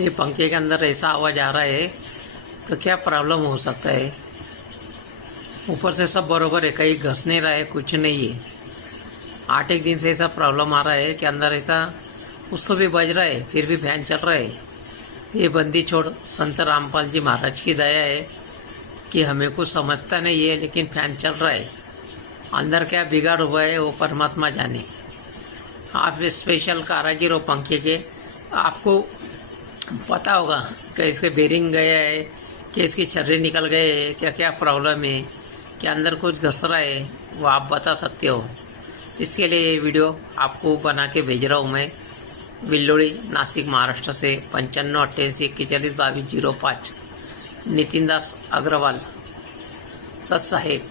ये पंखे के अंदर ऐसा आवाज़ आ रहा है तो क्या प्रॉब्लम हो सकता है। ऊपर से सब बरोबर है, कहीं घस नहीं रहा है, कुछ नहीं है। 8 एक दिन से ऐसा प्रॉब्लम आ रहा है कि अंदर ऐसा कुछ तो भी बज रहा है, फिर भी फैन चल रहा है। ये बंदी छोड़ संत रामपाल जी महाराज की दया है कि हमें कुछ समझता नहीं है, लेकिन फैन चल रहा है। अंदर क्या बिगाड़ हुआ है वो परमात्मा जाने। आप स्पेशल कारागिर हो पंखे के, आपको पता होगा कि इसके बेरिंग गया है, कि इसकी छर्रे निकल गए है, क्या क्या प्रॉब्लम है, कि अंदर कुछ घस रहा है, वो आप बता सकते हो। इसके लिए ये वीडियो आपको बना के भेज रहा हूँ मैं। बिल्लोड़ी नासिक महाराष्ट्र से 9588 41 22 05 नितिन दास अग्रवाल सत साहेब।